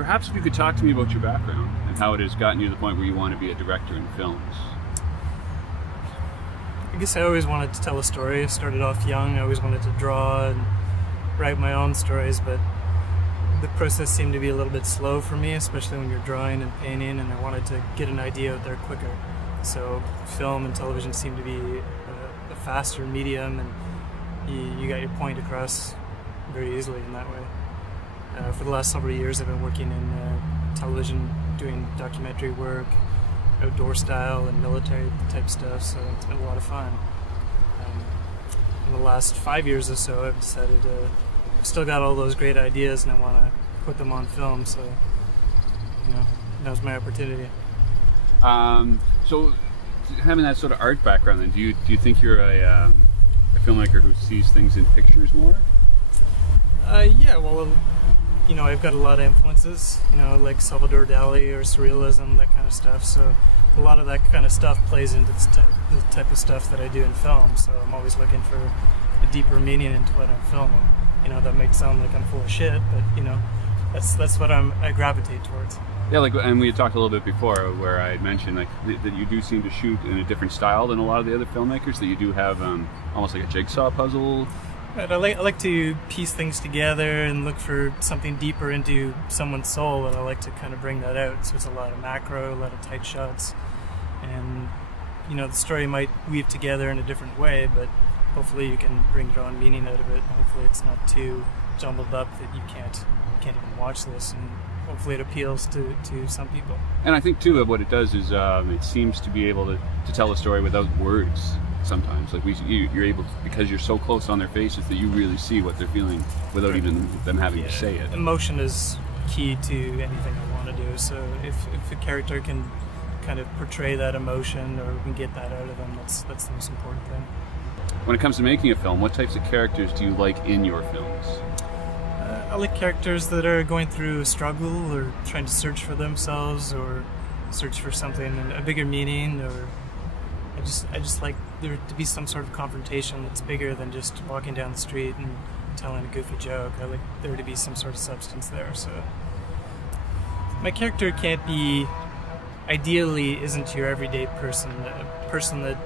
Perhaps if you could talk to me about your background and how it has gotten you to the point where you want to be a director in films. I guess I always wanted to tell a story. I started off young. I always wanted to draw and write my own stories, but the process seemed to be a little bit slow for me, especially when you're drawing and painting, and I wanted to get an idea out there quicker. So film and television seemed to be a faster medium, and you got your point across very easily in that way. For the last several years I've been working in television, doing documentary work, outdoor style and military type stuff, so it's been a lot of fun. In the last 5 years or so I've decided I've still got all those great ideas and I want to put them on film, so now's my opportunity. So having that sort of art background, then do you think you're a filmmaker who sees things in pictures more? Yeah, well, I've got a lot of influences, like Salvador Dali or surrealism, that kind of stuff. So a lot of that kind of stuff plays into the type of stuff that I do in film. So I'm always looking for a deeper meaning into what I'm filming. That might sound like I'm full of shit, but that's what I gravitate towards. Yeah, and we had talked a little bit before where I had mentioned that you do seem to shoot in a different style than a lot of the other filmmakers. That you do have almost like a jigsaw puzzle. Right, I like to piece things together and look for something deeper into someone's soul, and I like to kind of bring that out. So it's a lot of macro, a lot of tight shots, and the story might weave together in a different way, but hopefully you can bring your own meaning out of it. And hopefully it's not too jumbled up that you can't even watch this, and hopefully it appeals to some people. And I think too that what it does is it seems to be able to tell a story without words. Sometimes, you're able to, because you're so close on their faces, that you really see what they're feeling without even them having to say it. Emotion is key to anything I want to do. So if a character can kind of portray that emotion, or we can get that out of them, that's the most important thing. When it comes to making a film, what types of characters do you like in your films? I like characters that are going through a struggle, or trying to search for themselves, or search for something, a bigger meaning, or I just like there to be some sort of confrontation that's bigger than just walking down the street and telling a goofy joke. I like there to be some sort of substance there. So my character ideally isn't your everyday person, a person that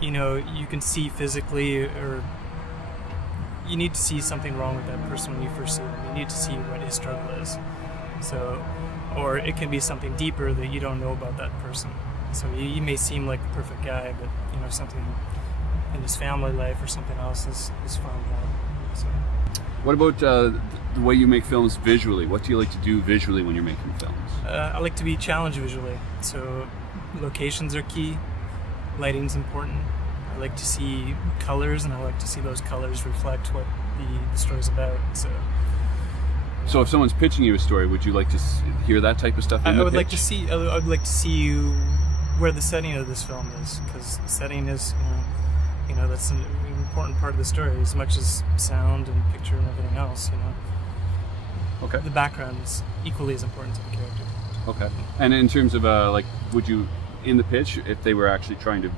you can see physically, or you need to see something wrong with that person when you first see them. You need to see what his struggle is. So, or it can be something deeper that you don't know about that person. So you may seem like the perfect guy, but something in his family life or something else is far more. So. What about the way you make films visually? What do you like to do visually when you're making films? I like to be challenged visually. So locations are key. Lighting's important. I like to see colors, and I like to see those colors reflect what the story's about. So if someone's pitching you a story, would you like to hear that type of stuff in the pitch? I would like to see where the setting of this film is, because setting is, that's an important part of the story as much as sound and picture and everything else. Okay. The background is equally as important to the character. Okay. And in terms of would you, in the pitch, if they were actually trying to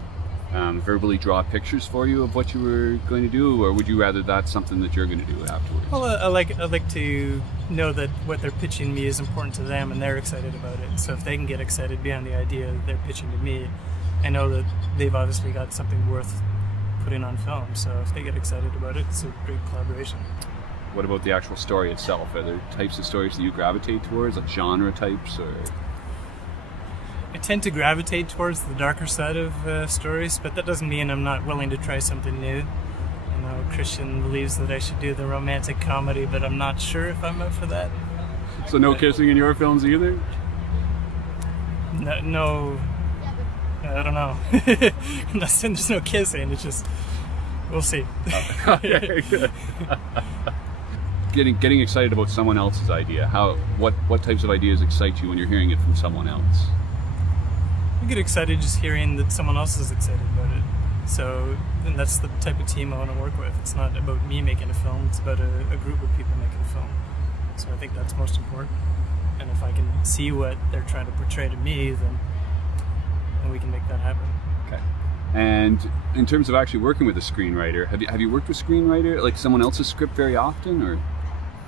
verbally draw pictures for you of what you were going to do, or would you rather that's something that you're going to do afterwards? Well, I like to know that what they're pitching me is important to them, and they're excited about it. So if they can get excited beyond the idea that they're pitching to me, I know that they've obviously got something worth putting on film. So if they get excited about it, it's a great collaboration. What about the actual story itself? Are there types of stories that you gravitate towards, like genre types, or? I tend to gravitate towards the darker side of stories, but that doesn't mean I'm not willing to try something new. Christian believes that I should do the romantic comedy, but I'm not sure if I'm up for that. So no kissing in your films either? No, I don't know. I'm not saying there's no kissing, it's just, we'll see. Okay, good. Getting excited about someone else's idea. What types of ideas excite you when you're hearing it from someone else? I get excited just hearing that someone else is excited about it. So, and that's the type of team I want to work with. It's not about me making a film, it's about a group of people making a film. So I think that's most important. And if I can see what they're trying to portray to me, then we can make that happen. Okay. And in terms of actually working with a screenwriter, have you worked with screenwriter, like someone else's script very often, or?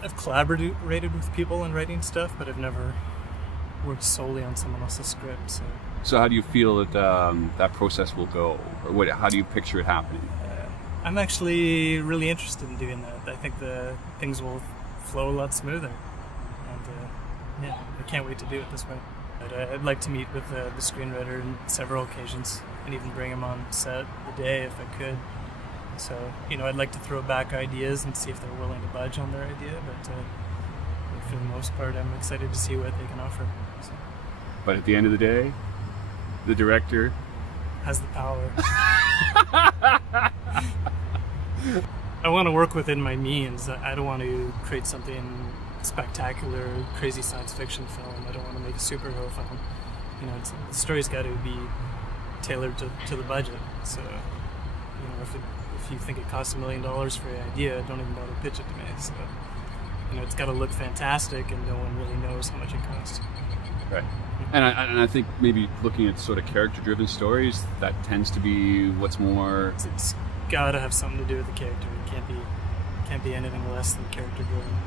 I've collaborated with people in writing stuff, but I've never worked solely on someone else's script. So how do you feel that that process will go, or how do you picture it happening? I'm actually really interested in doing that. I think the things will flow a lot smoother, and I can't wait to do it this way. I'd like to meet with the screenwriter on several occasions, and even bring him on set the day if I could. So, I'd like to throw back ideas and see if they're willing to budge on their idea, but for the most part, I'm excited to see what they can offer. So. But at the end of the day, the director has the power. I want to work within my means. I don't want to create something spectacular, crazy science fiction film. I don't want to make a superhero film. The story's got to be tailored to the budget. So, if you think it costs $1 million for your idea, don't even bother pitch it to me. So, it's got to look fantastic, and no one really knows how much it costs. Right. And I think maybe looking at sort of character-driven stories, that tends to be what's more. It's got to have something to do with the character. It can't be anything less than character-driven.